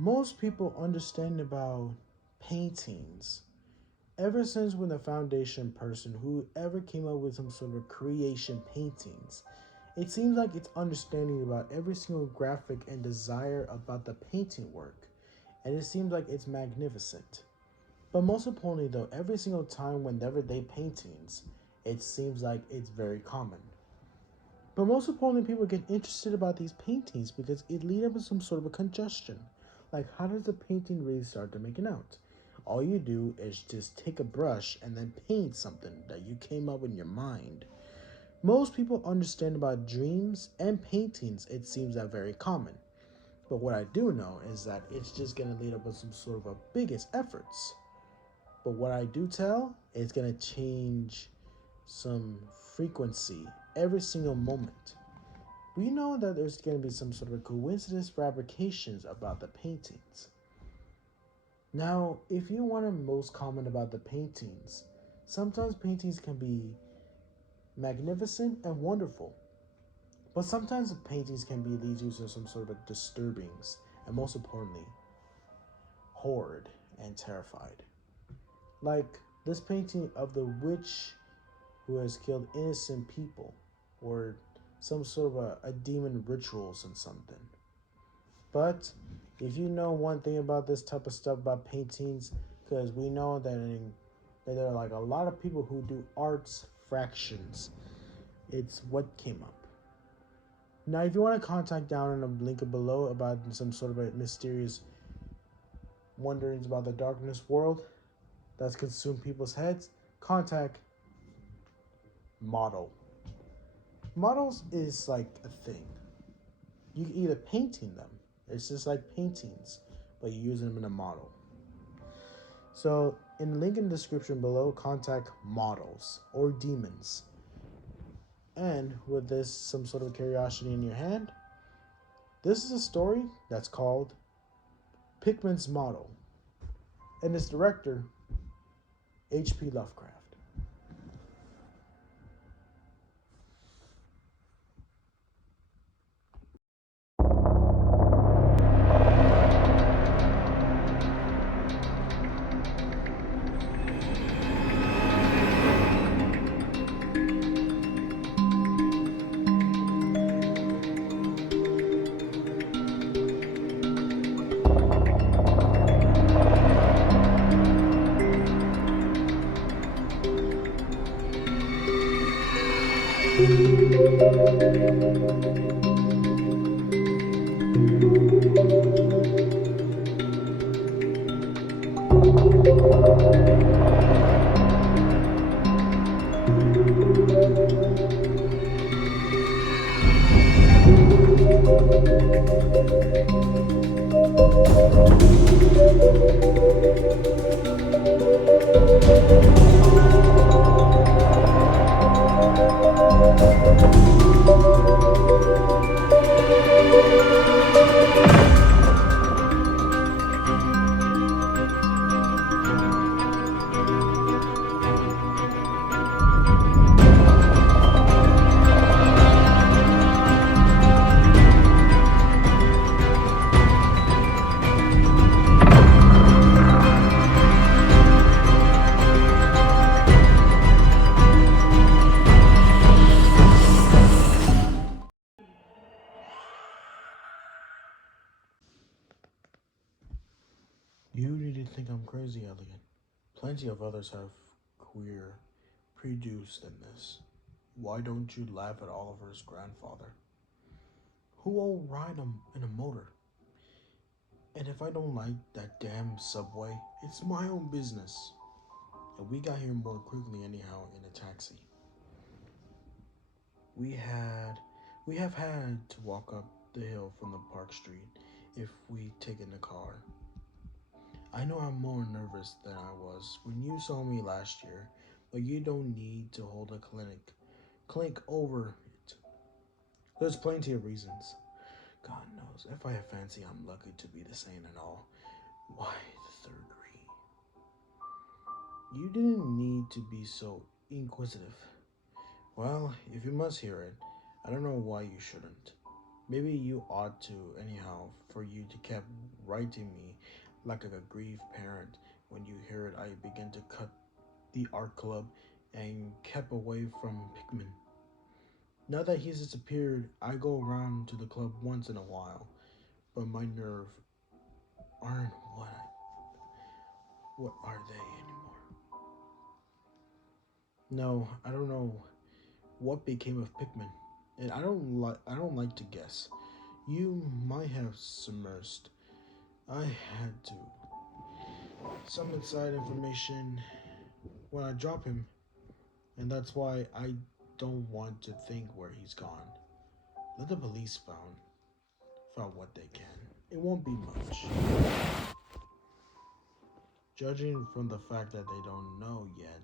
Most people understand about paintings ever since when the foundation person who ever came up with some sort of creation paintings. It seems like it's understanding about every single graphic and desire about the painting work, and it seems like it's magnificent. But most importantly, though, every single time whenever they paintings, it seems like it's very common. But most importantly, people get interested about these paintings because it leads up to some sort of a congestion. Like, how does the painting really start to make it out? All you do is just take a brush and then paint something that you came up in your mind. Most people understand about dreams and paintings, it seems that very common. But what I do know is that it's just gonna lead up with some sort of a biggest efforts. But what I do tell is gonna change some frequency every single moment. We know that there's gonna be some sort of coincidence fabrications about the paintings. Now, if you want to most comment about the paintings, sometimes paintings can be magnificent and wonderful, but sometimes the paintings can be lead you to some sort of disturbings, and most importantly, horrid and terrified. Like this painting of the witch who has killed innocent people, or some sort of a demon rituals and something. But if you know one thing about this type of stuff about paintings, because we know that there are like a lot of people who do arts fractions. It's what came up. Now, if you want to contact down in a link below about some sort of a mysterious wonderings about the darkness world that's consumed people's heads, contact Model. Models is like a thing. You can either painting them. It's just like paintings, but you use them in a model. So in the link in the description below, contact models or demons. And with this some sort of curiosity in your hand, this is a story that's called Pickman's Model, and its director, H.P. Lovecraft. You need to think I'm crazy, Elliot. Plenty of others have queer produced in this. Why don't you laugh at Oliver's grandfather, who will ride him in a motor? And if I don't like that damn subway, it's my own business. And we got here more quickly anyhow in a taxi. We had we have had to walk up the hill from the park street if we taken the car. I know I'm more nervous than I was when you saw me last year, but you don't need to hold a clinic over it. There's plenty of reasons. God knows, if I have fancy, I'm lucky to be the sane and all. Why the third degree? You didn't need to be so inquisitive. Well, if you must hear it, I don't know why you shouldn't. Maybe you ought to, anyhow, for you to keep writing me like a grieved parent. When you hear it, I begin to cut the art club and kept away from Pickman. Now that he's disappeared, I go around to the club once in a while, but my nerve aren't what are they anymore? No, I don't know what became of Pickman, and I don't like to guess. You might have submersed. I had to. Some inside information when I drop him, and that's why I don't want to think where he's gone. Let the police found what they can. It won't be much. Judging from the fact that they don't know yet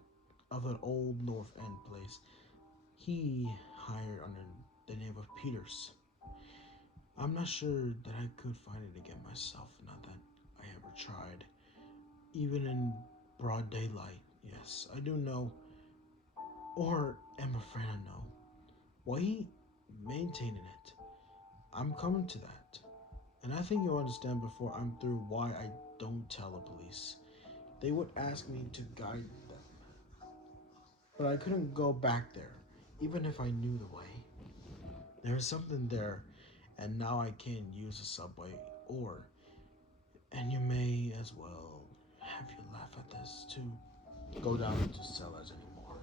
of an old North End place he hired under the name of Peters. I'm not sure that I could find it again myself, not that I ever tried. Even in broad daylight, yes, I do know, or am afraid I know, why he maintaining it. I'm coming to that. And I think you'll understand before I'm through why I don't tell the police. They would ask me to guide them, but I couldn't go back there, even if I knew the way. There's something there, and now I can't use the subway or, and you may as well have you laugh at this, to go down into cellars anymore.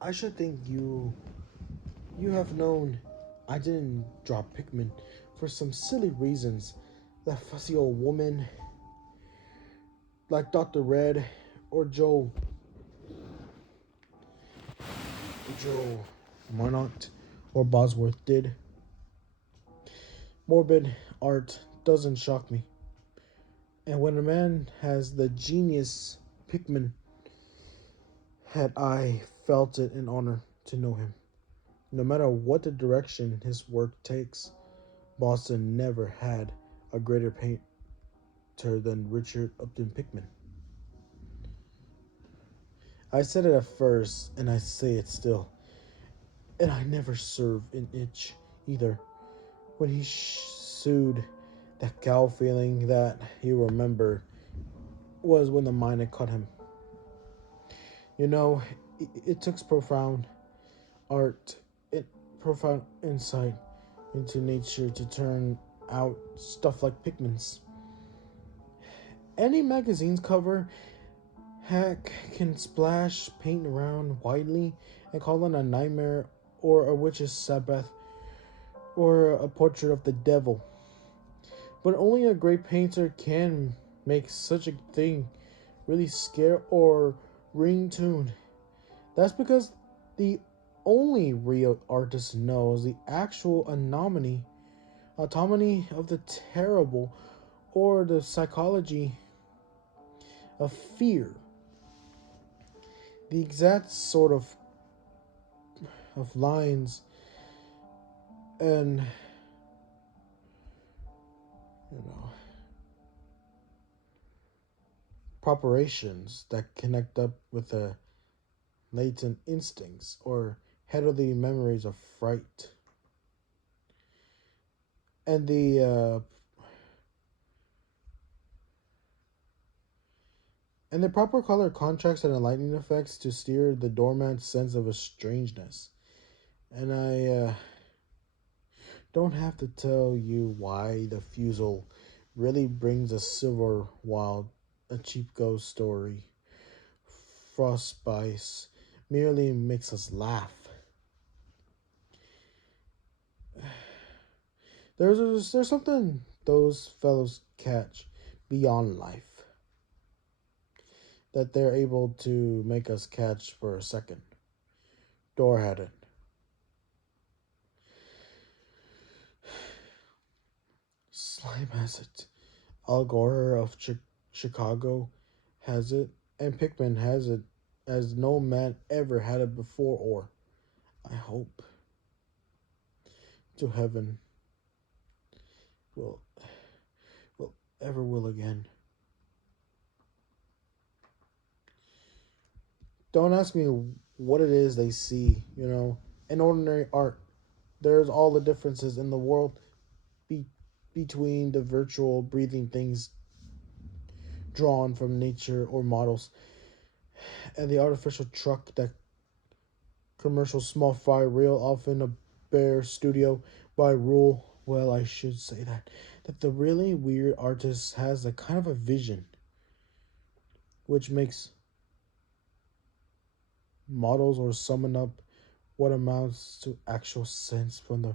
I should think you have known I didn't drop Pickman for some silly reasons. That fussy old woman like Dr. Red or Joe Monot or Bosworth did. Morbid art doesn't shock me. And when a man has the genius Pickman had, I felt it an honor to know him. No matter what the direction his work takes, Boston never had a greater painter than Richard Upton Pickman. I said it at first, and I say it still. And I never served an itch either. When he sued, that cow feeling that he remembered was when the mine had caught him. You know, it took profound art, it profound insight into nature to turn out stuff like Pickman's. Any magazine's cover hack can splash paint around widely and call it a nightmare or a witch's Sabbath or a portrait of the devil. But only a great painter can make such a thing really scare or ring tune. That's because the only real artist knows the actual autonomy of the terrible, or the psychology of fear. The exact sort of lines and you know preparations that connect up with the latent instincts or headley memories of fright. And the proper color contracts and lightning effects to steer the doormat's sense of a strangeness. And I don't have to tell you why the fusel really brings a silver while a cheap ghost story. Frostbite merely makes us laugh. There's something those fellows catch beyond life that they're able to make us catch for a second. Door had it. Slime has it. Al Gore of Chicago has it, and Pickman has it, as no man ever had it before, or I hope to heaven will will ever will again. Don't ask me what it is they see, and ordinary art. There's all the differences in the world be- between the virtual breathing things drawn from nature or models and the artificial truck that commercial small fry real often a bare studio by rule. Well, I should say that the really weird artist has a kind of a vision which makes models or summon up what amounts to actual sense from the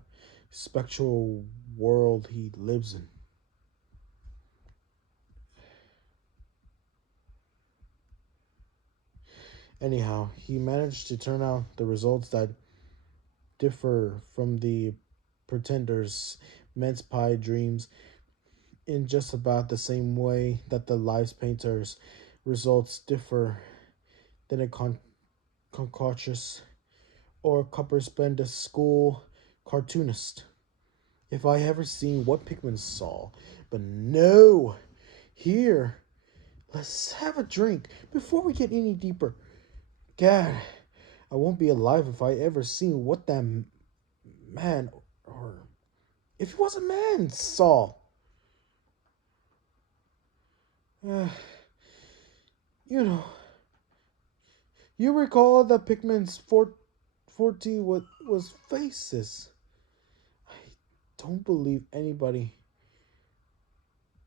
spectral world he lives in. Anyhow, he managed to turn out the results that differ from the pretender's mince pie dreams in just about the same way that the lives painter's results differ than a concocious or copper spend school cartoonist. If I ever seen what Pickman saw, but no, here, let's have a drink before we get any deeper. God, I won't be alive if I ever seen what that man, or if it was a man, saw. Uh, you know, you recall that Pickman's 40 was faces. I don't believe anybody.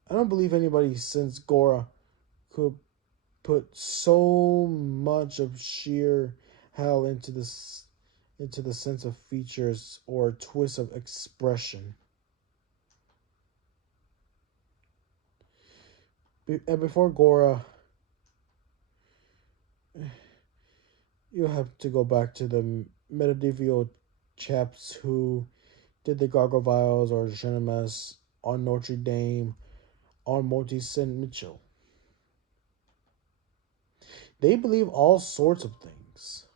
I don't believe anybody since Gora could put so much of sheer hell into the sense of features or twist of expression. And before Gora, you have to go back to the medieval chaps who did the Gargoyles or Genemas on Notre Dame or Morty St. Mitchell. They believe all sorts of things.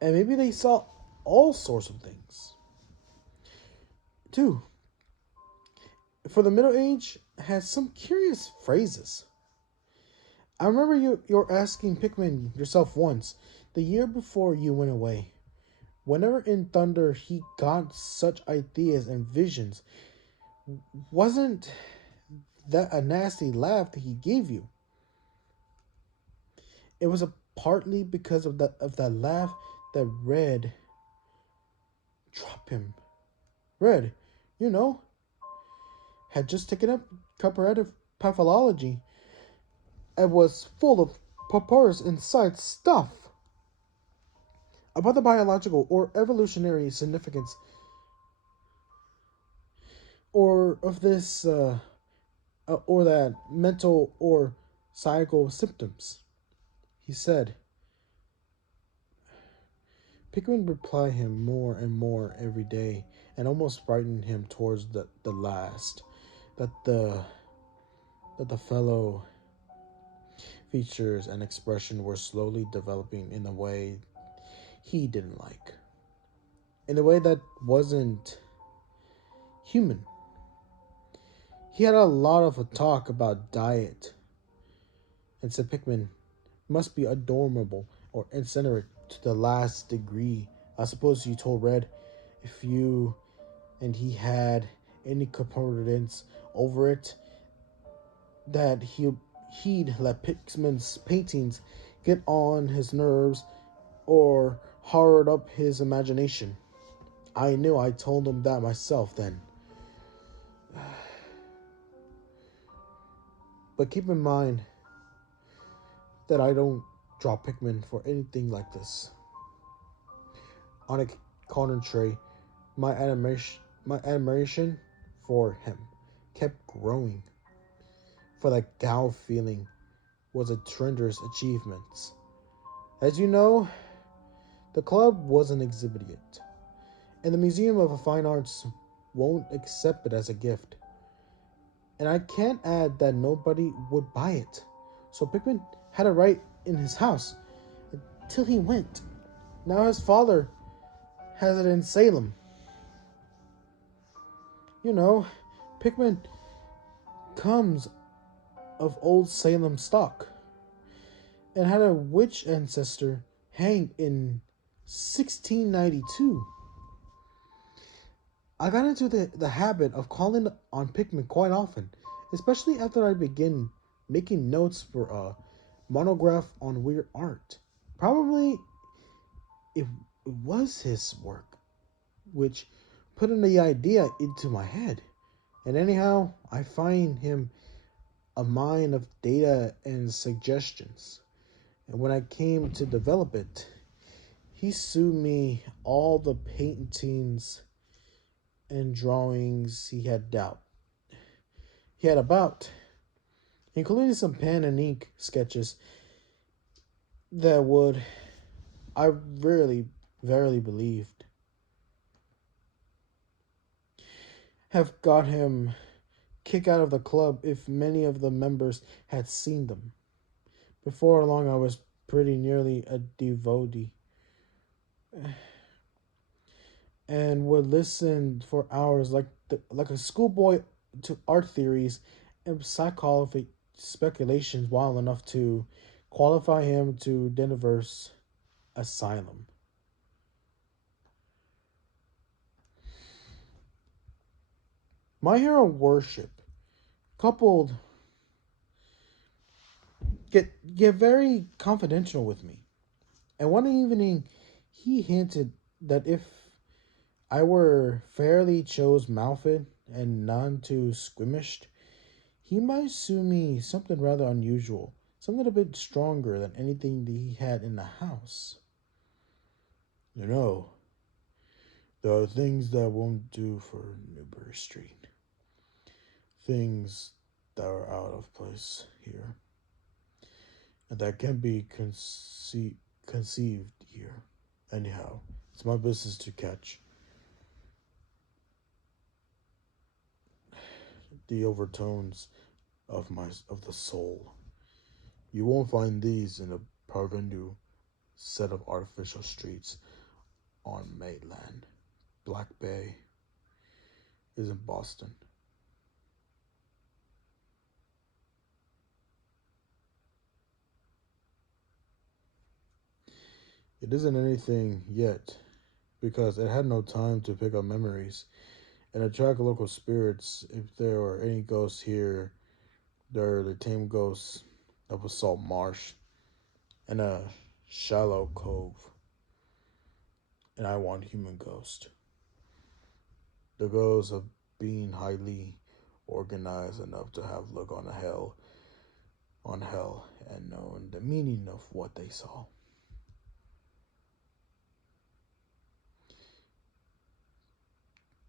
And maybe they saw all sorts of things. Too. For the Middle Age, had some curious phrases. I remember you're asking Pickman yourself once, the year before you went away. Whenever in Thunder he got such ideas and visions, wasn't that a nasty laugh that he gave you? It was a partly because of that laugh that Red dropped him. Red, you know, had just taken up comparative pathology and was full of preposterous inside stuff about the biological or evolutionary significance or of this or that mental or psychical symptoms. He said, Pickman replied him more and more every day and almost frightened him towards the last that the fellow features and expression were slowly developing in a way he didn't like. In a way that wasn't human. He had a lot of a talk about diet and said Pickman must be adorable or incinerate to the last degree. I suppose you told Red if you and he had any concordance over it that he'd let Pickman's paintings get on his nerves or hard up his imagination. I knew I told him that myself then. But keep in mind that I don't draw Pickman for anything like this. On a contrary, my admiration for him kept growing. For that gal feeling was a tremendous achievement. As you know, the club wasn't exhibiting it, and the Museum of Fine Arts won't accept it as a gift. And I can't add that nobody would buy it. So Pickman had it right in his house until he went. Now his father has it in Salem. You know, Pickman comes of old Salem stock and had a witch ancestor hanged in 1692. I got into the habit of calling on Pickman quite often, especially after I began making notes for a monograph on weird art. Probably it was his work, which put in the idea into my head. And anyhow, I find him a mine of data and suggestions. And when I came to develop it, he sued me all the paintings and drawings he had about, including some pen and ink sketches that would I really verily believed have got him kicked out of the club if many of the members had seen them. Before long I was pretty nearly a devotee and would listen for hours like a schoolboy to art theories and psychology speculations wild enough to qualify him to Denver's asylum. My hero worship, coupled, get very confidential with me. And one evening, he hinted that if I were fairly chose mouthed and none too squeamished, he might sue me something rather unusual, something a bit stronger than anything that he had in the house. You know, there are things that won't do for Newbury Street. Things that are out of place here. And that can be conceived here. Anyhow, it's my business to catch the overtones of the soul. You won't find these in a parvenu set of artificial streets on Maitland. Black Bay is in Boston. It isn't anything yet, because it had no time to pick up memories and attract local spirits. If there were any ghosts here, they're the tame ghosts of a salt marsh and a shallow cove. And I want human ghost. The ghost of being highly organized enough to have look on hell and known the meaning of what they saw.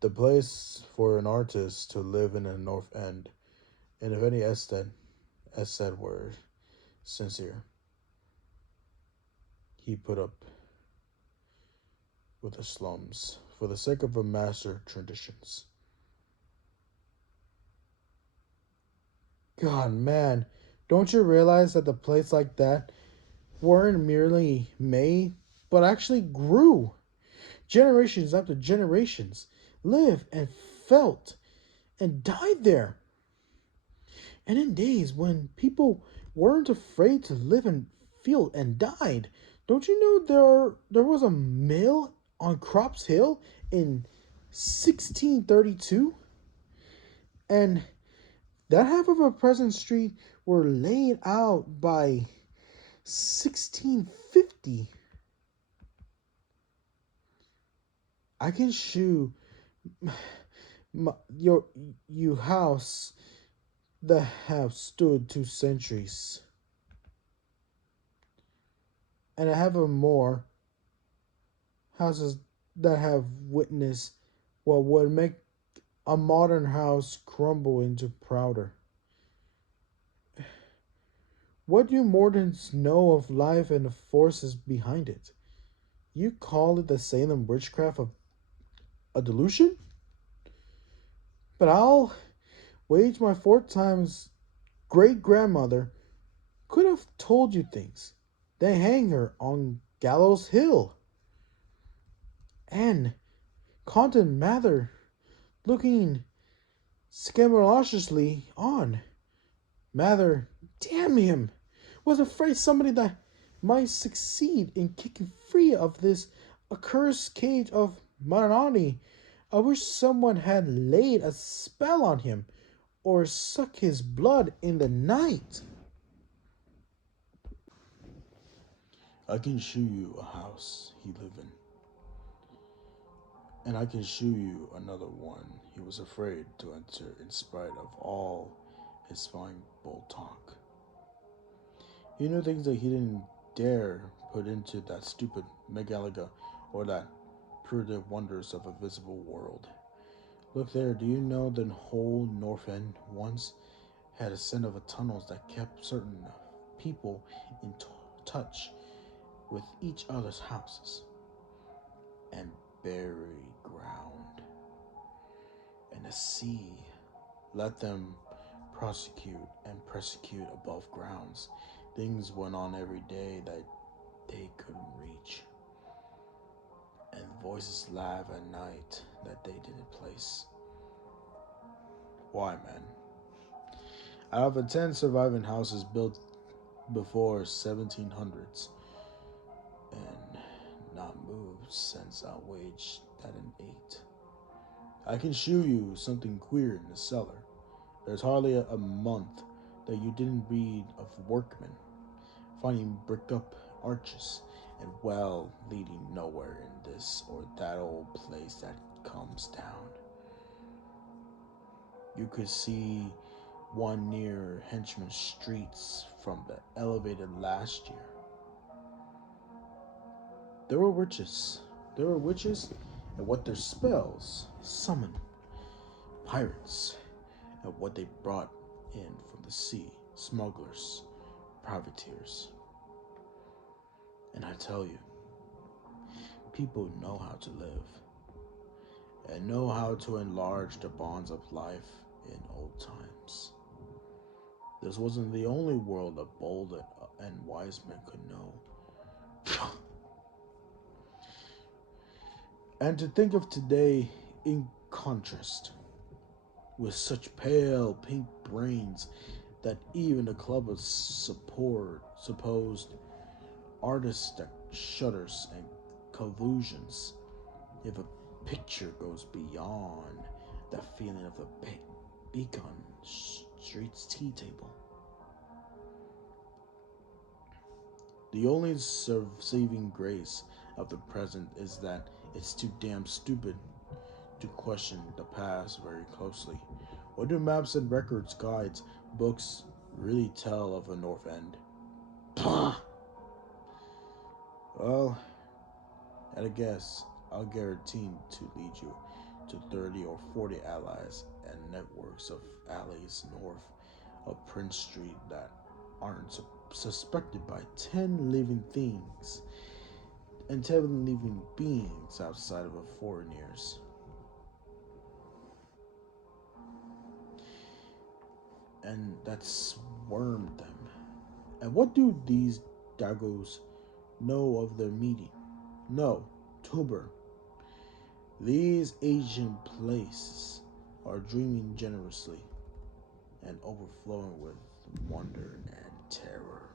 The place for an artist to live in the North End, and if any aesthete were sincere, he put up with the slums for the sake of a master traditions. God, man, don't you realize that the place like that weren't merely made, but actually grew? Generations after generations lived and felt and died there. And in days when people weren't afraid to live and feel and died, don't you know there was a mill on Crops Hill in 1632? And that half of a present street were laid out by 1650. I can shoe your you house that have stood 2 centuries, and I have a more houses that have witnessed what would make a modern house crumble into powder. What do moderns know of life and the forces behind it? You call it the Salem witchcraft of a delusion? But I'll wage my 4 times great grandmother could have told you things. They hang her on Gallows Hill. And Content Mather, looking scandalously on. Mather, damn him, was afraid somebody that might succeed in kicking free of this accursed cage of Maranani. I wish someone had laid a spell on him or suck his blood in the night. I can show you a house he lived in, and I can show you another one he was afraid to enter in spite of all his fine bold talk. He knew things that he didn't dare put into that stupid Megaliga or that primitive wonders of a visible world. Look there, do you know the whole North End once had a set of tunnels that kept certain people in touch with each other's houses and buried ground, and the sea let them prosecute and persecute above grounds. Things went on every day that they couldn't reach, and voices laugh at night that they didn't place. Why, man? Out of the 10 surviving houses built before 1700s and not moved since I waged that an 8. I can show you something queer in the cellar. There's hardly a month that you didn't read of workmen finding bricked up arches and well leading nowhere in this or that old place that comes down. You could see one near Henchman Streets from the elevated last year. There were witches. There were witches and what their spells summoned. Pirates and what they brought in from the sea. Smugglers, privateers. And I tell you, people know how to live and know how to enlarge the bonds of life in old times. This wasn't the only world that bold and wise men could know. And to think of today in contrast, with such pale pink brains that even the club of supposed artists that shudders and collusions if a picture goes beyond that feeling of the beacon street's tea table. The only saving grace of the present is that it's too damn stupid to question the past very closely. What do maps and records, guides, books really tell of a North End? Well, at a guess, I'll guarantee to lead you to 30 or 40 allies and networks of alleys north of Prince Street that aren't suspected by 10 living things and 10 living beings outside of a foreigners. And that swarmed them. And what do these Dagos know of their meeting? No, Tuber. These ancient places are dreaming generously and overflowing with wonder and terror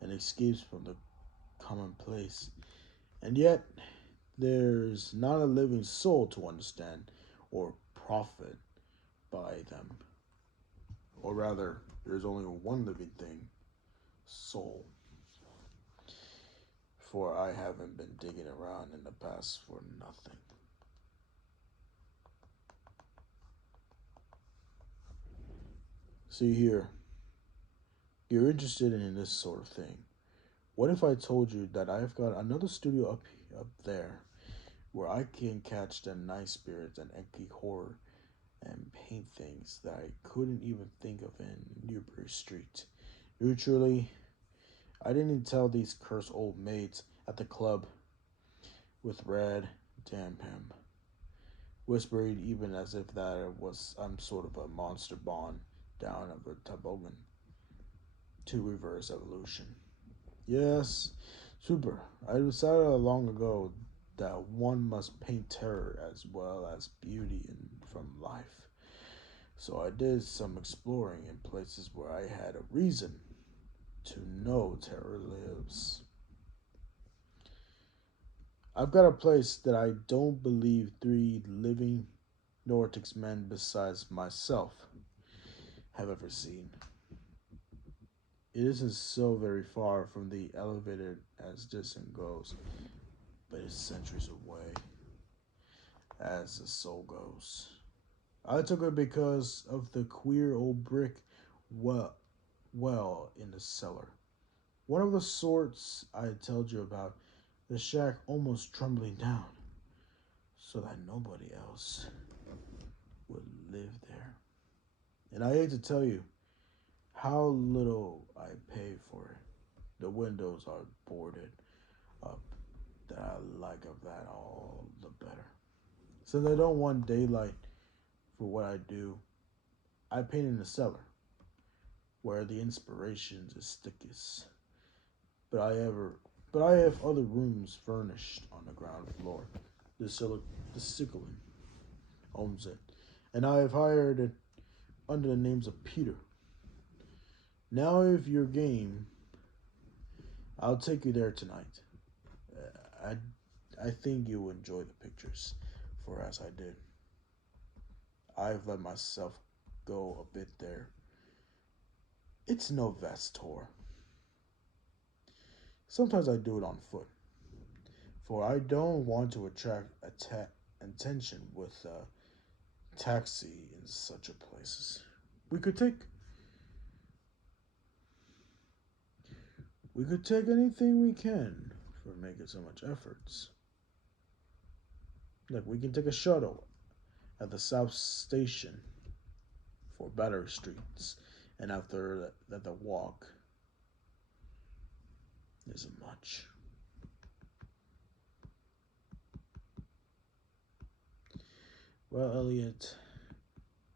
and escapes from the commonplace. And yet, there's not a living soul to understand or profit by them. Or rather, there's only one living thing, soul. For I haven't been digging around in the past for nothing. See here, you're interested in this sort of thing. What if I told you that I've got another studio up there where I can catch the night spirits and empty horror and paint things that I couldn't even think of in Newbury Street. Neutrally, I didn't tell these cursed old maids at the club with red, damn him, whispering even as if that was some sort of a monster bond down of a toboggan to reverse evolution. Yes, super. I decided long ago that one must paint terror as well as beauty from life. So I did some exploring in places where I had a reason to know terror lives. I've got a place that I don't believe three living Nordics men besides myself have ever seen. It isn't so very far from the elevated as distance goes, but it's centuries away as the soul goes. I took it because of the queer old brick well, well in the cellar. One of the sorts I told you about, the shack almost trembling down, so that nobody else would live there. And I hate to tell you how little I pay for it. The windows are boarded up that I like of that all the better. Since I don't want daylight for what I do, I paint in the cellar where the inspiration is thickest. But I ever but I have other rooms furnished on the ground floor. The Sicilian owns it, and I have hired it under the names of Peter. Now, if you're game, I'll take you there tonight. I think you'll enjoy the pictures, for as I did, I've let myself go a bit there. It's no vast tour. Sometimes I do it on foot, for I don't want to attract attention with a taxi in such a places. We could take we could take anything we can for making so much efforts. Like we can take a shuttle at the South Station for Battery Streets, and after that, the walk isn't much. Well, Elliot,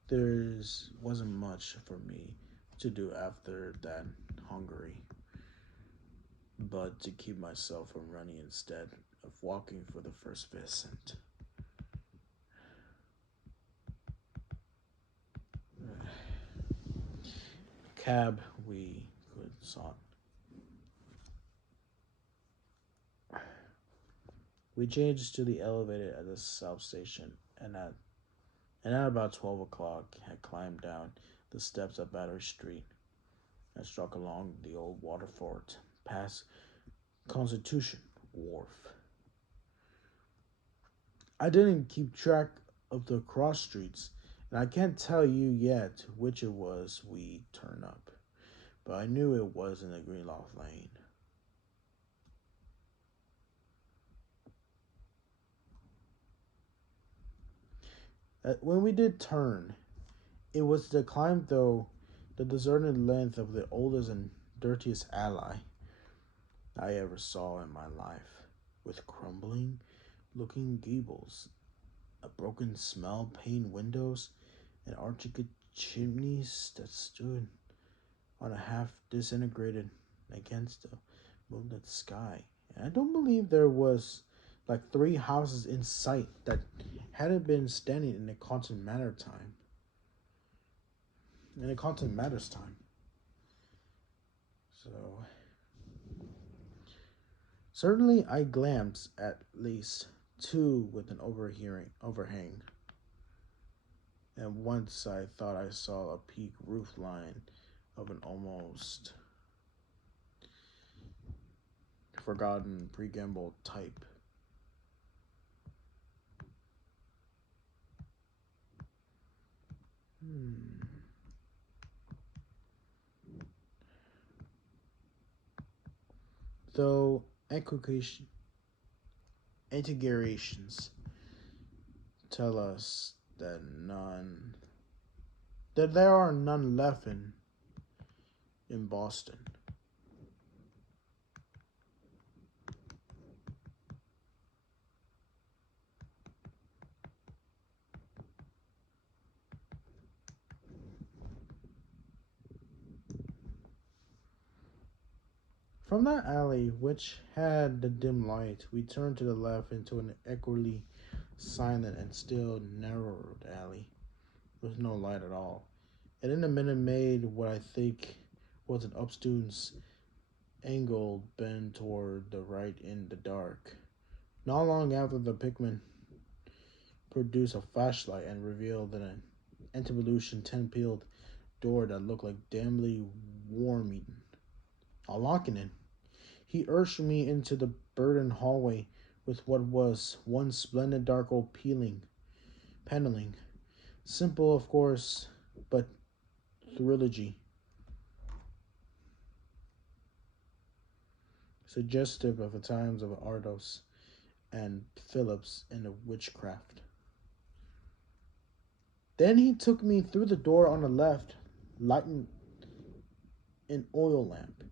there's wasn't much for me to do after that Hungary, but to keep myself from running instead of walking for the first visit. Cab we could sought. We changed to the elevator at the South Station, and at about 12 o'clock had climbed down the steps of Battery Street and struck along the old Waterford past Constitution Wharf. I didn't keep track of the cross streets, and I can't tell you yet which it was we turned up, but I knew it was in the Greenloft Lane. When we did turn, it was to climb though the deserted length of the oldest and dirtiest alley I ever saw in my life, with crumbling looking gables, a broken smell pane windows, and arched chimneys that stood on a half disintegrated against the moonlit sky. And I don't believe there was like three houses in sight that hadn't been standing in the constant matter time. In the constant matters time. So certainly I glanced at least two with an overhang, and once I thought I saw a peak roof line of an almost forgotten pregamble type. Hmm. Though antiquations tell us that there are none left in Boston. From that alley, which had the dim light, we turned to the left into an equally silent and still narrowed alley with no light at all. And in a minute made what I think was an obtuse angled bend toward the right in the dark. Not long after, the Pickman produced a flashlight and revealed an antediluvian 10-peeled door that looked like damnably warming. Unlocking it, he urged me into the burdened hallway with what was one splendid dark oak paneling. Simple, of course, but trilogy, suggestive of the times of Ardos and Phillips in the witchcraft. Then he took me through the door on the left, lighting an oil lamp,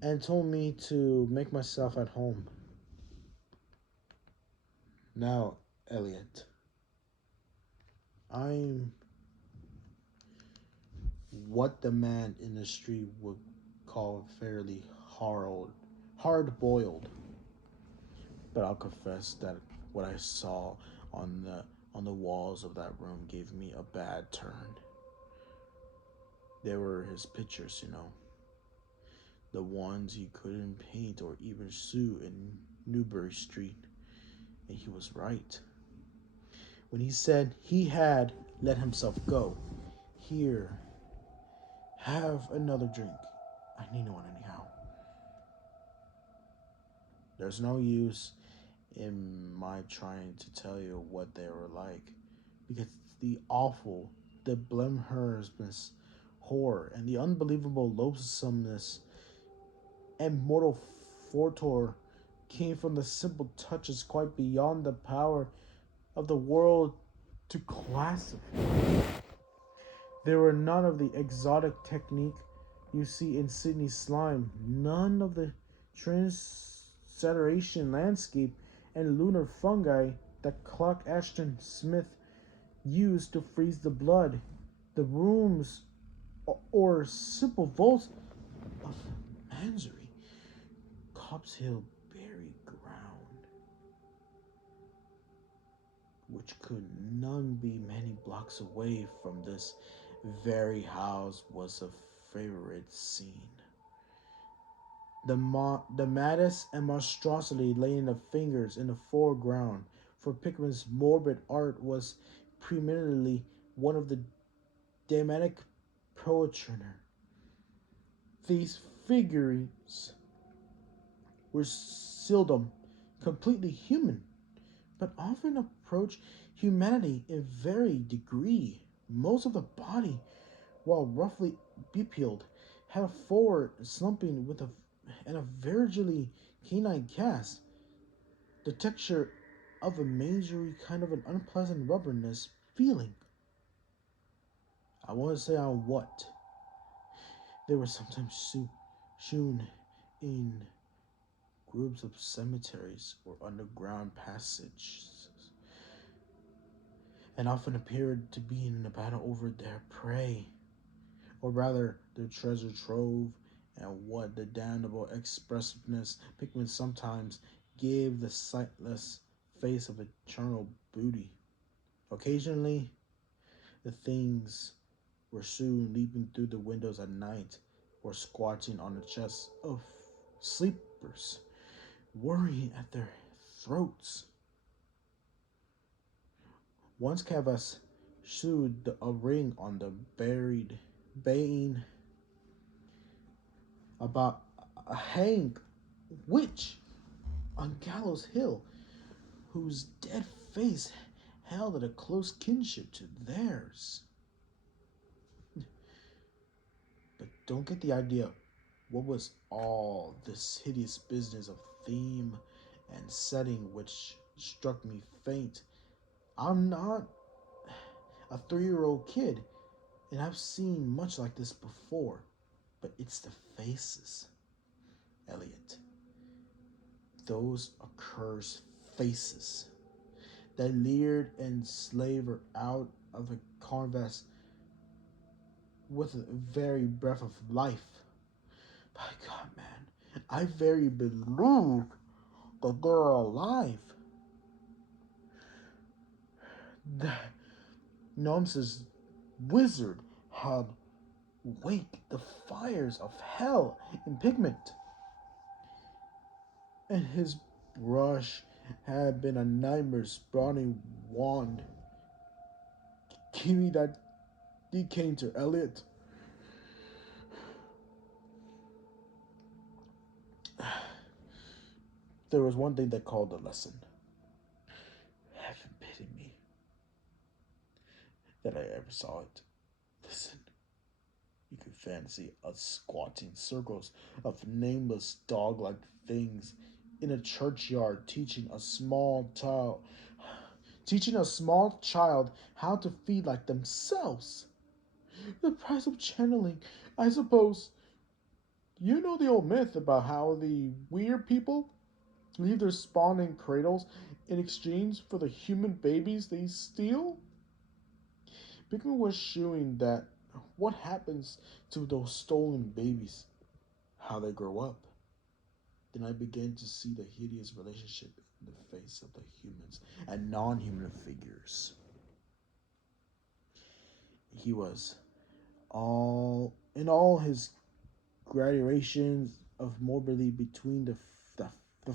and told me to make myself at home. Now, Elliot, I'm what the man in the street would call fairly hard boiled. But I'll confess that what I saw on the walls of that room gave me a bad turn. There were his pictures, the ones he couldn't paint or even sue in Newbury Street. And he was right. When he said he had let himself go, here, have another drink. I need one anyhow. There's no use in my trying to tell you what they were like, because the awful, the blemhurstness, horror, and the unbelievable loathsomeness and mortal fortor came from the simple touches quite beyond the power of the world to classify. There were none of the exotic technique you see in Sydney slime, none of the transliteration landscape and lunar fungi that Clark Ashton Smith used to freeze the blood. The rooms or simple vaults of Mansory, Cobb's Hill buried ground, which could none be many blocks away from this very house, was a favorite scene. The madness and monstrosity lay in the fingers in the foreground, for Pickman's morbid art was preeminently one of the demonic poetry. These figures were seldom completely human, but often approach humanity in very degree. Most of the body, while roughly bipedal, had a forward slumping with a virtually canine cast. The texture of a mangery kind of an unpleasant rubberness feeling. I want to say on what. They were sometimes shewn in groups of cemeteries or underground passages, and often appeared to be in a battle over their prey, or rather their treasure trove, and what the damnable expressiveness Pickman sometimes gave the sightless face of eternal booty. Occasionally, the things were soon leaping through the windows at night, or squatting on the chests of sleepers, worrying at their throats. Once Cavas shewed a ring on the buried, baying about a hanged witch on Gallows Hill, whose dead face held at a close kinship to theirs. But don't get the idea. What was all this hideous business of theme and setting which struck me faint? I'm not a 3-year-old kid, and I've seen much like this before, but it's the faces, Elliot. Those accursed faces that leered and slavered out of the canvas with the very breath of life. By God, man, I very believe that they're alive. The Gnome's wizard had waked the fires of hell in Pigment, and his Rush had been a nightmare spawning wand. Give me that decanter, Elliot. There was one thing that called a lesson. Heaven pity me that I ever saw it. Listen, you could fancy us squatting circles of nameless dog-like things in a churchyard teaching a small child how to feed like themselves. The price of channeling, I suppose. You know the old myth about how the weird people leave their spawn in cradles in exchange for the human babies they steal? Pickman was showing that what happens to those stolen babies, how they grow up. Then I began to see the hideous relationship in the face of the humans and non-human figures. He was all his gradations of morbidity between the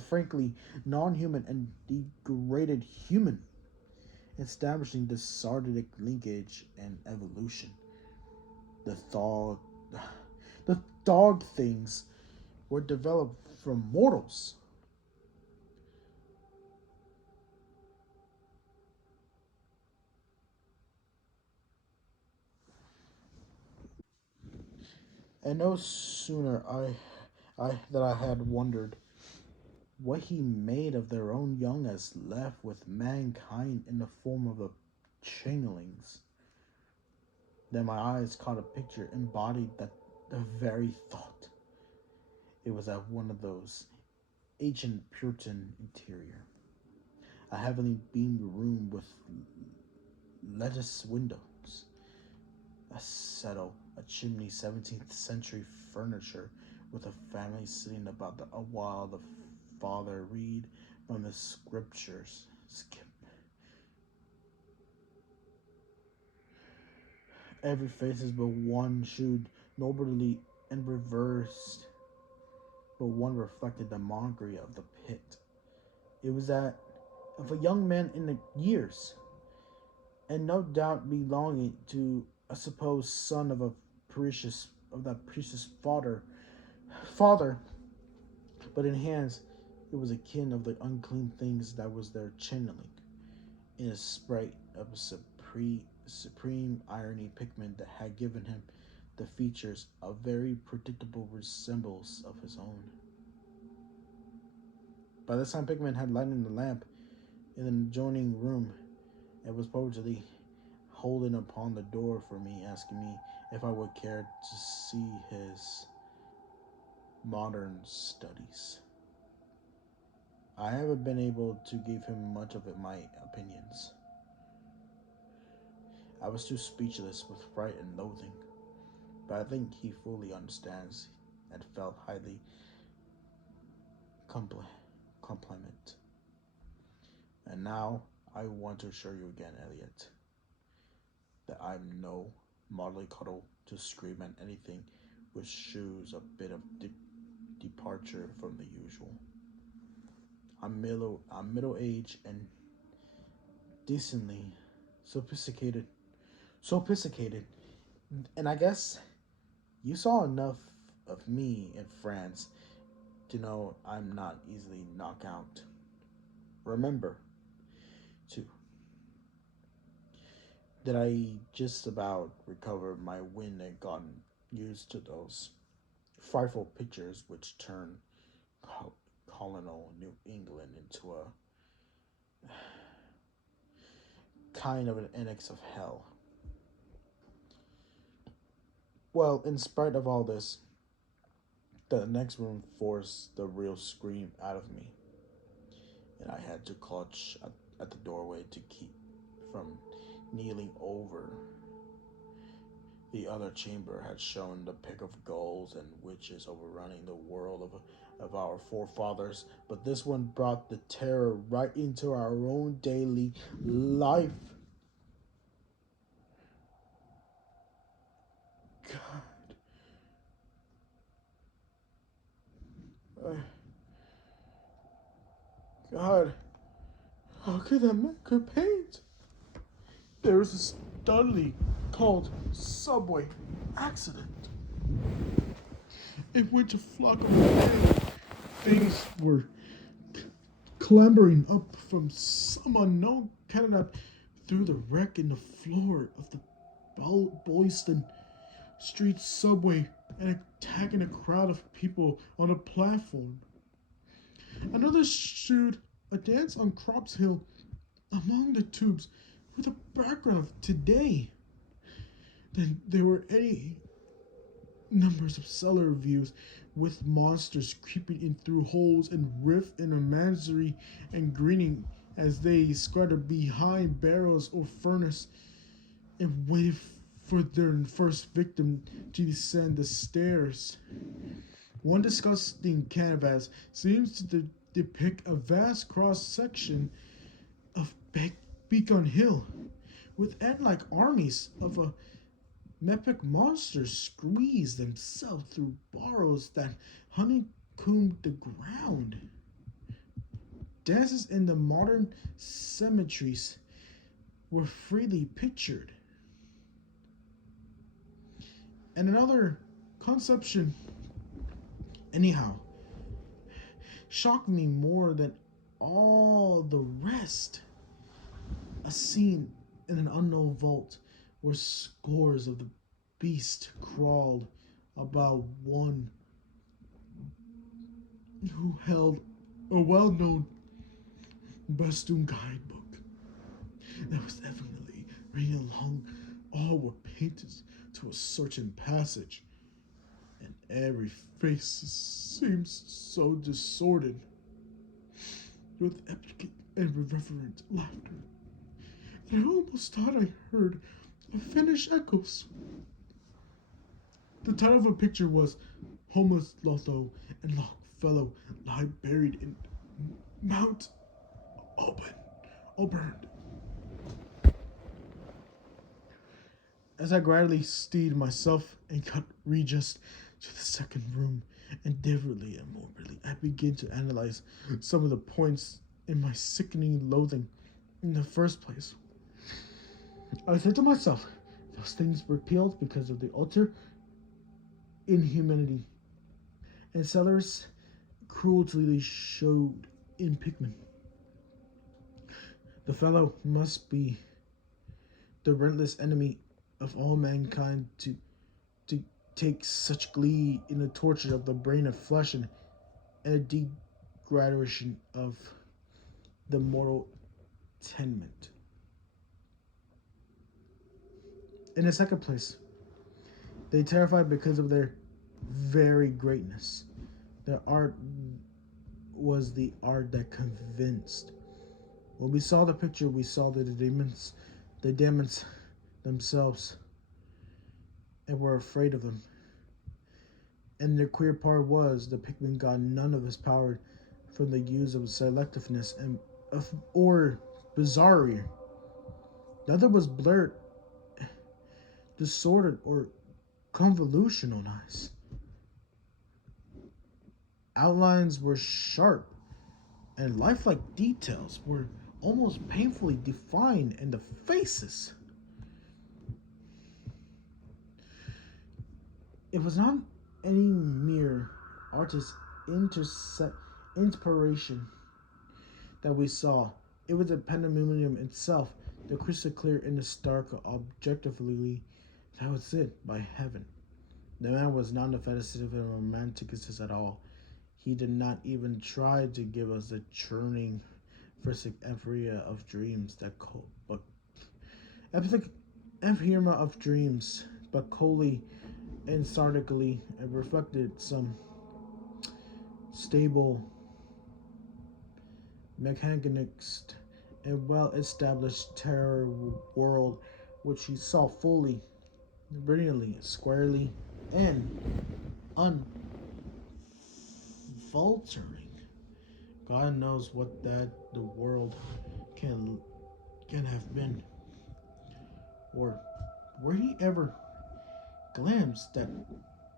frankly non-human and degraded human, establishing this sardonic linkage and evolution. The dog, the dog things were developed from mortals. And no sooner I had wondered what he made of their own young as left with mankind in the form of the changelings. Then my eyes caught a picture embodied that the very thought. It was at one of those ancient Puritan interior, a heavily beamed room with lattice windows, a settle, a chimney, 17th century furniture, with a family sitting about while the father read from the scriptures. Every faces but one shewed nobly and reversed, but one reflected the mockery of the pit. It was that of a young man in the years, and no doubt belonging to a supposed son of that precious father, but in hands it was akin of the unclean things that was their channeling. In a sprite of supreme irony, Pickman that had given him the features a very predictable resemblance of his own. By this time, Pickman had lighted the lamp in an adjoining room and was probably holding upon the door for me, asking me if I would care to see his modern studies. I haven't been able to give him much of my opinions. I was too speechless with fright and loathing, but I think he fully understands and felt highly compliment. And now I want to assure you again, Elliot, that I'm no mollycoddle to scream at anything which shews a bit of departure from the usual. I'm middle aged and decently sophisticated, sophisticated, and I guess you saw enough of me in France to know I'm not easily knocked out. Remember, too, that I just about recovered my wind and gotten used to those frightful pictures which turn colonial New England into a kind of an annex of hell. Well, in spite of all this, the next room forced the real scream out of me, and I had to clutch at the doorway to keep from kneeling over. The other chamber had shown the pick of ghouls and witches overrunning the world of our forefathers, but this one brought the terror right into our own daily life. God. God, how could that man could paint? There was a study called Subway Accident, in which a flock of things were clambering up from some unknown cataract through the wreck in the floor of the Boylston Street subway and attacking a crowd of people on a platform. Another showed a dance on Crops Hill among the tubes with a background of today. Then there were any numbers of cellar views with monsters creeping in through holes and rifts in a menagerie and grinning as they scattered behind barrels or furnace and waited for their first victim to descend the stairs. One disgusting canvas seems to depict a vast cross section of Beacon Hill, with ant-like armies of a mepic monsters squeeze themselves through burrows that honeycombed the ground. Dances in the modern cemeteries were freely pictured. And another conception, anyhow, shocked me more than all the rest. A scene in an unknown vault where scores of the beasts crawled about one who held a well-known Bastoon guidebook that was evidently reading along. All were painted to a certain passage, and every face seems so distorted with epic and reverent laughter that I almost thought I heard a Finnish echoes. The title of the picture was Homeless Lotho and Longfellow Lie Buried in Mount Auburn. As I gradually steadied myself and got readjusted to the second room, endeavoringly and morbidly, I began to analyze some of the points in my sickening loathing in the first place. I said to myself, those things were peeled because of the utter inhumanity and Sellers cruelty showed in Pickman. The fellow must be the relentless enemy of all mankind to take such glee in the torture of the brain and flesh and a degradation of the mortal tenement. In the second place, they terrified because of their very greatness. Their art was the art that convinced. When we saw the picture, we saw that the demons themselves, and were afraid of them. And the queer part was the Pickman got none of his power from the use of selectiveness or bizarrerie. The other was blurred, distorted, or convolutionalized. Outlines were sharp, and lifelike details were almost painfully defined in the faces. It was not any mere artist's inspiration that we saw. It was the pandemonium itself, the crystal clear and the stark objectively. That was it, by heaven. The man was not a fetishist and romanticist at all. He did not even try to give us the churning, physic euphoria of dreams but epithema of dreams, but coldly and sardonically and reflected some stable, mechanics and well-established terror world which he saw fully, brilliantly, squarely, and unfaltering. God knows what the world can have been, or were he ever glimpsed that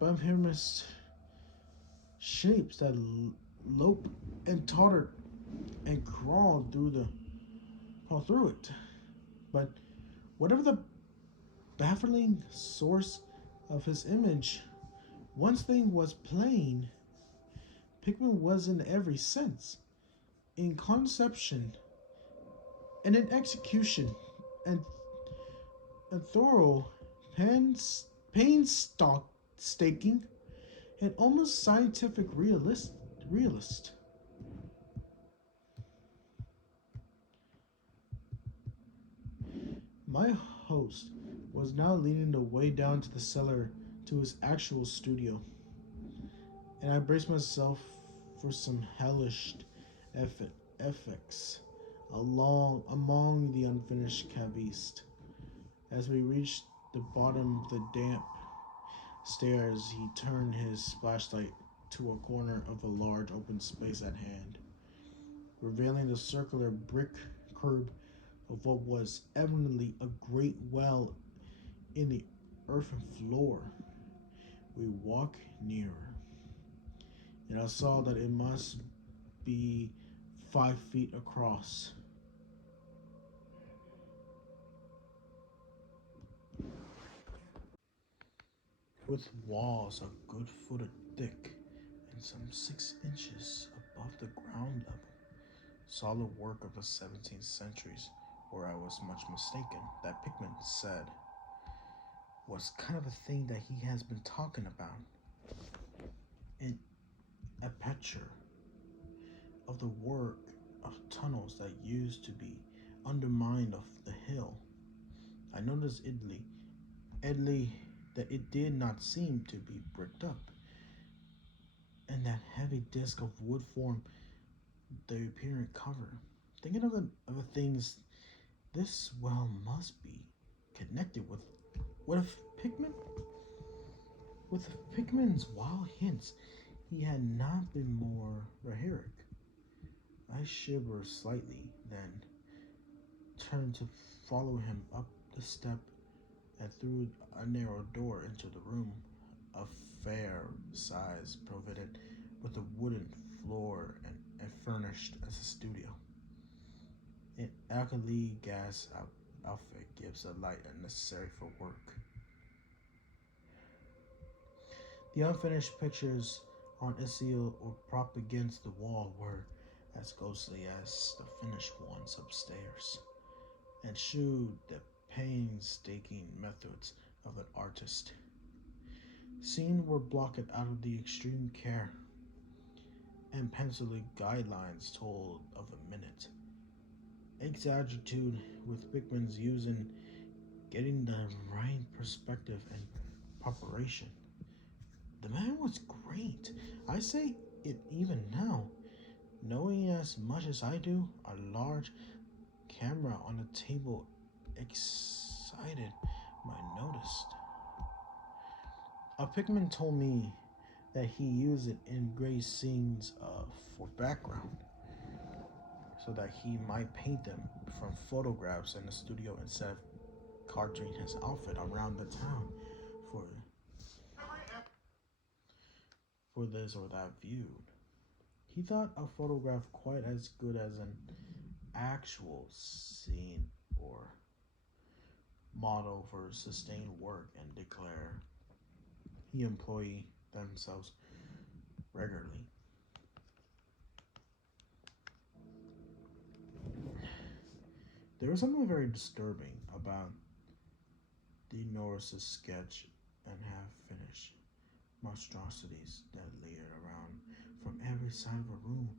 bumhumous shapes that loped and tottered and crawl through it. But whatever the baffling source of his image, one thing was plain: Pickman was in every sense, in conception and in execution, and a thorough, painstaking, and almost scientific realist. My host was now leading the way down to the cellar to his actual studio, and I braced myself for some hellish effects among the unfinished caviste. As we reached the bottom of the damp stairs, he turned his flashlight to a corner of a large open space at hand, revealing the circular brick curb of what was evidently a great well in the earthen floor. We walked nearer, and I saw that it must be 5 feet across. With walls a good foot thick and some 6 inches above the ground level. Solid work of the 17th centuries, or I was much mistaken. That Pickman said was kind of a thing that he has been talking about. In a picture of the work of tunnels that used to be undermined of the hill. I noticed idly that it did not seem to be bricked up, and that heavy disc of wood formed the apparent cover. Thinking of the things, this well must be connected with what if Pickman? With Pickman's wild hints, he had not been more rhetoric. I shivered slightly, then turned to follow him up the step and through a narrow door into the room, a fair size provided with a wooden floor and furnished as a studio. An alkali gas outfit gives a light necessary for work. The unfinished pictures on easel or propped against the wall were as ghostly as the finished ones upstairs, and shewed the painstaking methods of an artist. Scenes were blocked out of the extreme care, and penciled guidelines told of a minute. Exaggerated with Pickman's using getting the right perspective and preparation. The man was great. I say it even now, knowing as much as I do. A large camera on the table excited my notice. A Pickman told me that he used it in gray scenes for background, so that he might paint them from photographs in the studio instead of cartooning his outfit around the town for this or that view. He thought a photograph quite as good as an actual scene or model for sustained work, and declare he employ themselves regularly. There was something very disturbing about the Norris's sketch and half-finished monstrosities that layered around from every side of a room,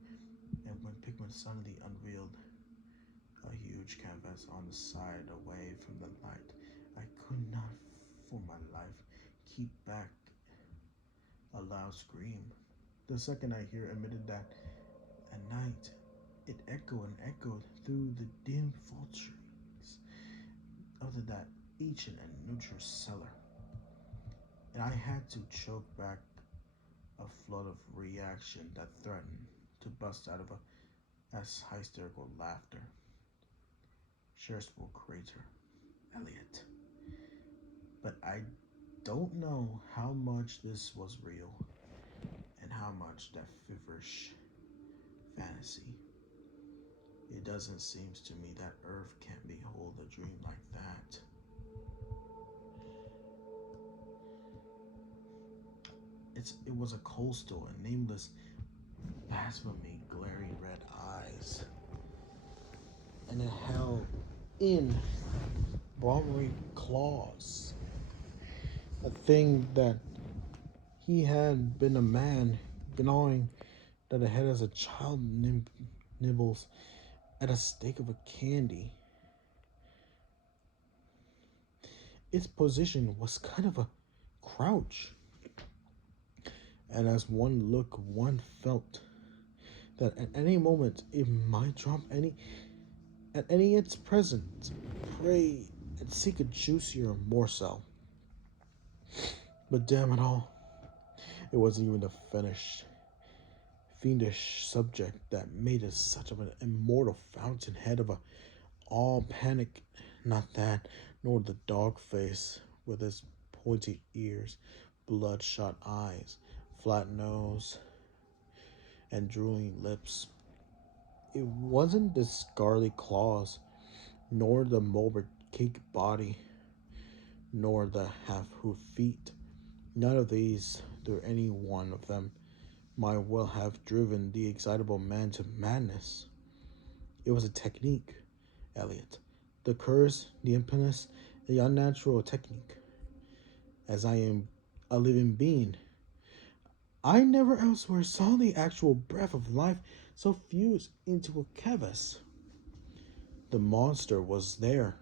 and when Pickman suddenly unveiled a huge canvas on the side away from the light, I could not for my life keep back a loud scream. The second I hear admitted that at night it echoed and echoed through the dim falterings of that ancient and neutral cellar, and I had to choke back a flood of reaction that threatened to bust out of as hysterical laughter. Shakespeare creator, Eliot. But I don't know how much this was real and how much that feverish fantasy. doesn't seem to me that Earth can behold a dream like that. It was a coastal and nameless blasphemy, glaring red eyes, and it held in barbary claws. A thing that he had been a man gnawing that the head as a child nibbles at a stake of a candy. Its position was kind of a crouch, and as one looked, one felt that at any moment it might drop any its present prey and seek a juicier morsel. But damn it all, it wasn't even the fiendish subject that made it such of an immortal fountainhead of a all panic. Not that, nor the dog face with its pointy ears, bloodshot eyes, flat nose, and drooling lips. It wasn't the scarly claws, nor the molded cake body, nor the half-hoofed feet. None of these, through any one of them, might well have driven the excitable man to madness. It was a technique, Elliot. The curse, the impetus, the unnatural technique. As I am a living being, I never elsewhere saw the actual breath of life so fused into a crevice. The monster was there.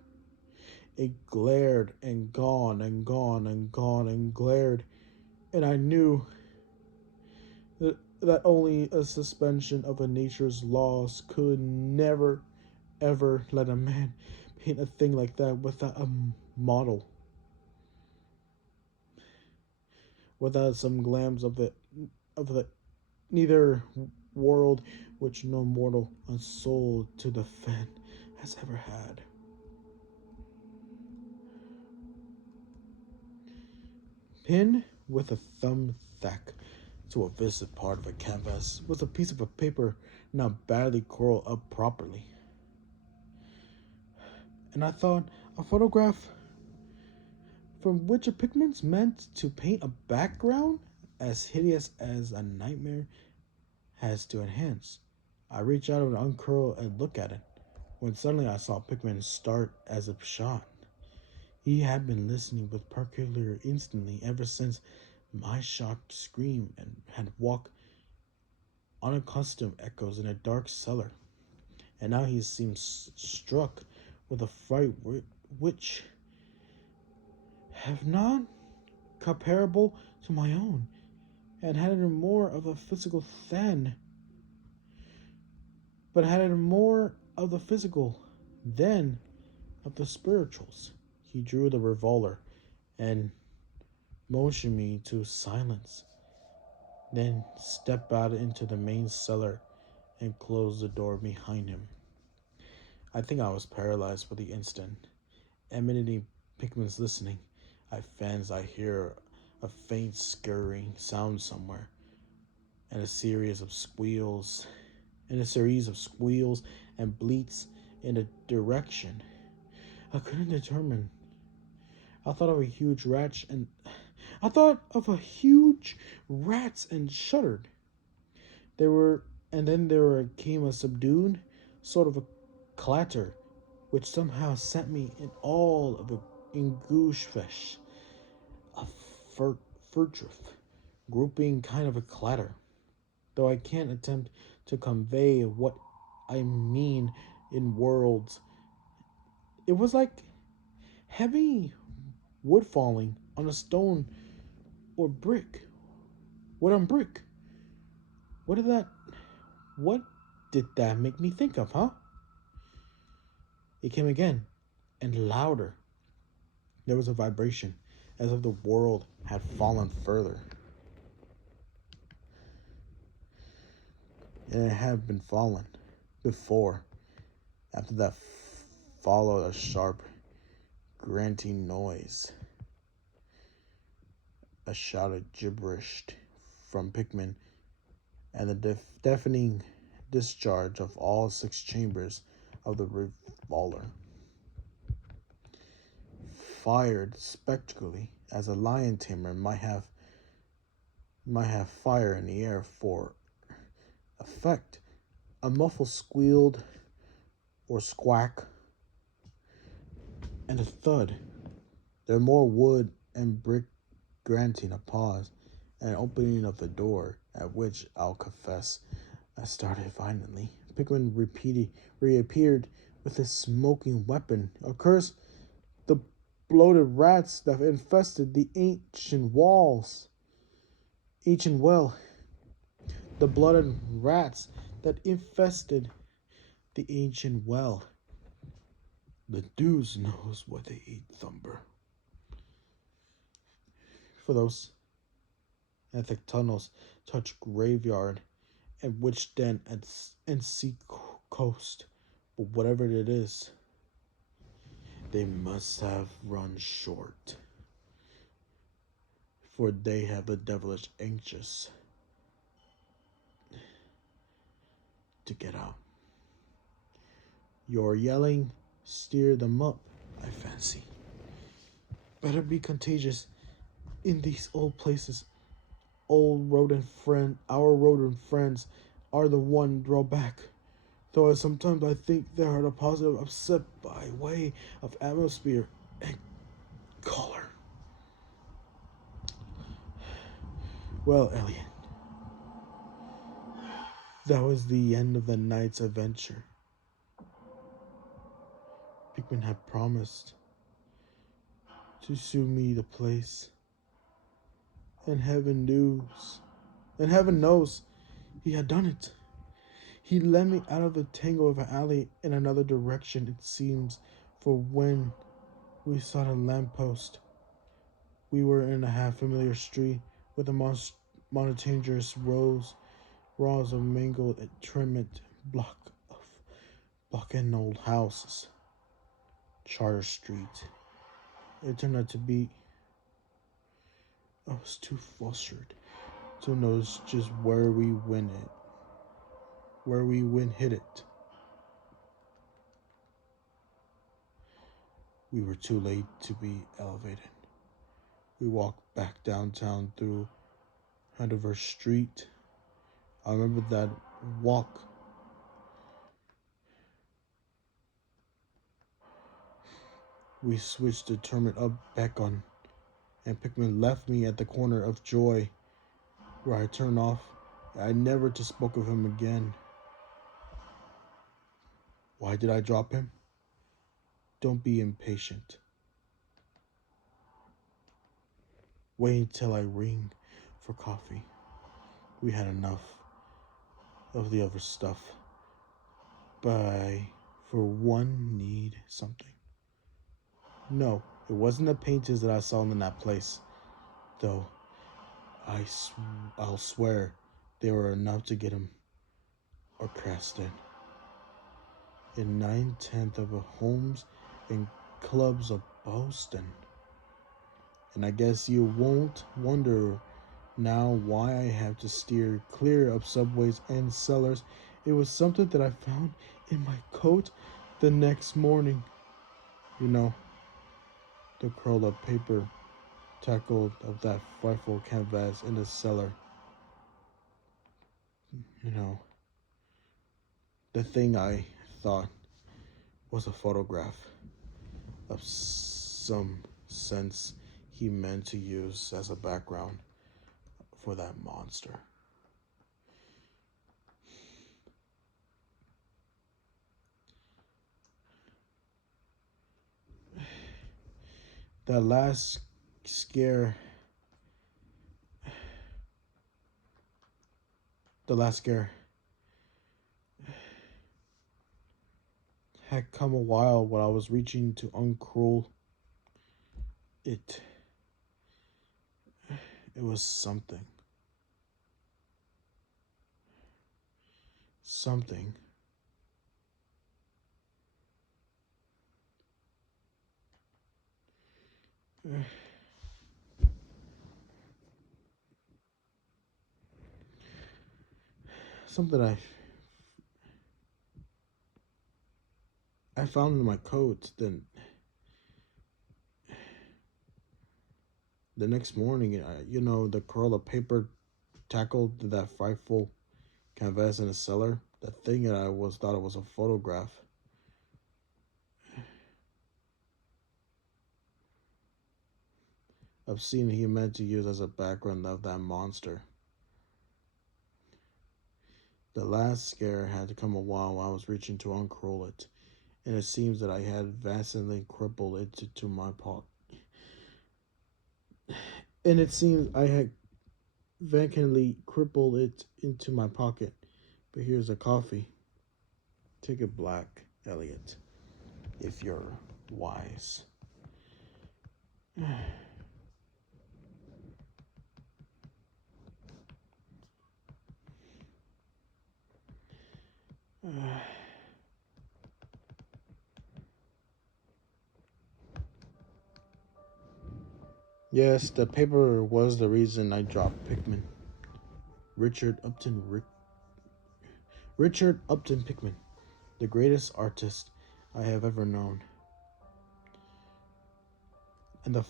It glared and gone and gone and gone and glared, and I knew that only a suspension of a nature's laws could never, ever let a man paint a thing like that without a model, without some glams of the neither world which no mortal unsouled to defend has ever had. Pinned with a thumb thack to a visible part of a canvas was a piece of a paper not badly curled up properly. And I thought a photograph from which a Pickman's meant to paint a background as hideous as a nightmare has to enhance. I reached out and uncurled and looked at it, when suddenly I saw Pickman start as if shot. He had been listening with peculiar instantly ever since my shocked scream and had walked unaccustomed echoes in a dark cellar. And now he seemed struck with a fright which have not comparable to my own, and had it more of the physical than, but had it more of the physical than of the spirituals. He drew the revolver and motioned me to silence, then stepped out into the main cellar and closed the door behind him. I think I was paralyzed for the instant. Emanating Pickman's listening, I hear a faint scurrying sound somewhere, and a series of squeals, and bleats in a direction I couldn't determine. I thought of a huge rats and shuddered. Then there came a subdued sort of a clatter, which somehow sent me in all of a ingooshfesh, a furtive, grouping kind of a clatter, though I can't attempt to convey what I mean in words. It was like heavy wood falling on a stone or brick. Wood on brick. What did that what did that make me think of, huh? It came again, and louder. There was a vibration, as if the world had fallen further. And it had been fallen before. After that followed a sharp, grunting noise. A shout of gibberish from Pickman, and the deafening discharge of all 6 chambers of the revolver, fired spectrally as a lion tamer might have fire in the air for effect. A muffled squealed or squawk and a thud. There were more wood and brick granting a pause and an opening of the door, at which I'll confess I started violently. Pickman reappeared with his smoking weapon. Of course, the bloated rats that infested the ancient well. The bloated rats that infested the ancient well. The deuce knows what they eat, Thumper. For those ethic tunnels touch graveyard and witch den and sea coast. But whatever it is, they must have run short, for they have the devilish anxious to get out. Your yelling steer them up, I fancy. Better be contagious in these old places. Our rodent friends are the one drawback. Though sometimes I think they are the positive upset by way of atmosphere and color. Well, Elliot, that was the end of the night's adventure. Pickman had promised to show me the place, and heaven knows, he had done it. He led me out of the tangle of an alley in another direction, it seems, for when we saw the lamppost, we were in a half-familiar street with a monotonous rows of mangled and trimmed block and old houses. Charter Street. It turned out to be. I was too flustered to notice just where we hit it. We were too late to be elevated. We walked back downtown through Hunterverse Street. I remember that walk. We switched the tournament up back on, and Pickman left me at the corner of Joy, where I turned off. I never to spoke of him again. Why did I drop him? Don't be impatient. Wait until I ring for coffee. We had enough of the other stuff, but I, for one, need something. No, it wasn't the paintings that I saw in that place, though I'll swear they were enough to get him arrested. In 9/10 of the homes and clubs of Boston. And I guess you won't wonder now why I have to steer clear of subways and cellars. It was something that I found in my coat the next morning. You know, the curled up paper tackled of that frightful canvas in the cellar. You know, the thing I thought was a photograph of some sense he meant to use as a background for that monster. That last scare had come a while when I was reaching to uncurl it. It was something. Something. Something I found it in my coat. Then the next morning, the curl of paper tackled that frightful canvas in the cellar. That thing that I was thought it was a photograph. Of scene he meant to use as a background of that monster. The last scare had to come a while I was reaching to uncurl it, and it seems that I had vastly crippled it to my pocket. And it seems I had vacantly crippled it into my pocket. But here's a coffee. Take it black, Elliot, if you're wise. Yes, the paper was the reason I dropped Pickman. Richard Upton Rick Richard Upton Pickman, the greatest artist I have ever known, and the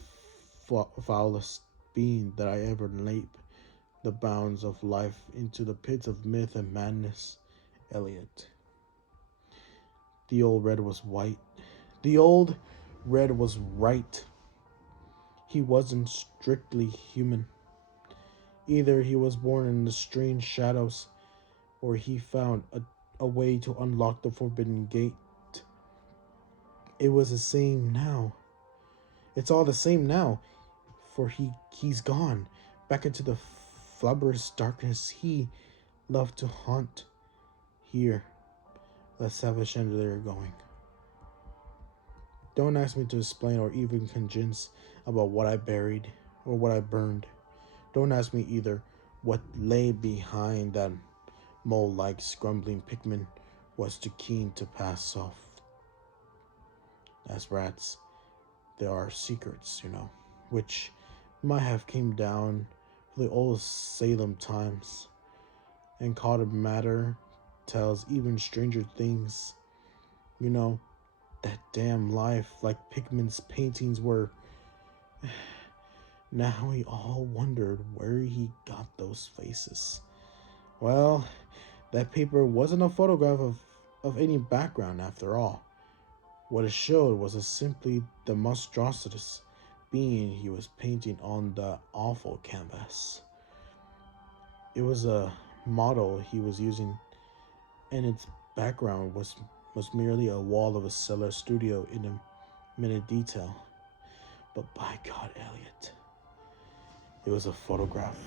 foulest being that I ever laid the bounds of life into the pits of myth and madness. Eliot. The old red was white. The old red was right. He wasn't strictly human. Either he was born in the strange shadows, or he found a way to unlock the forbidden gate. It was the same now. It's all the same now, for he's gone back into the flubberous darkness he loved to haunt. Here, let's have a chandelier going. Don't ask me to explain or even convince about what I buried or what I burned. Don't ask me either what lay behind that mole-like scrumbling Pickman was too keen to pass off. As rats, there are secrets, which might have came down from the old Salem times, and called matter tells even stranger things. That damn life, like Pickman's paintings were. Now we all wondered where he got those faces. Well, that paper wasn't a photograph of any background after all. What it showed was simply the monstrous being he was painting on the awful canvas. It was a model he was using, and its background was merely a wall of a cellar studio in a minute detail. But by God, Elliot, it was a photograph.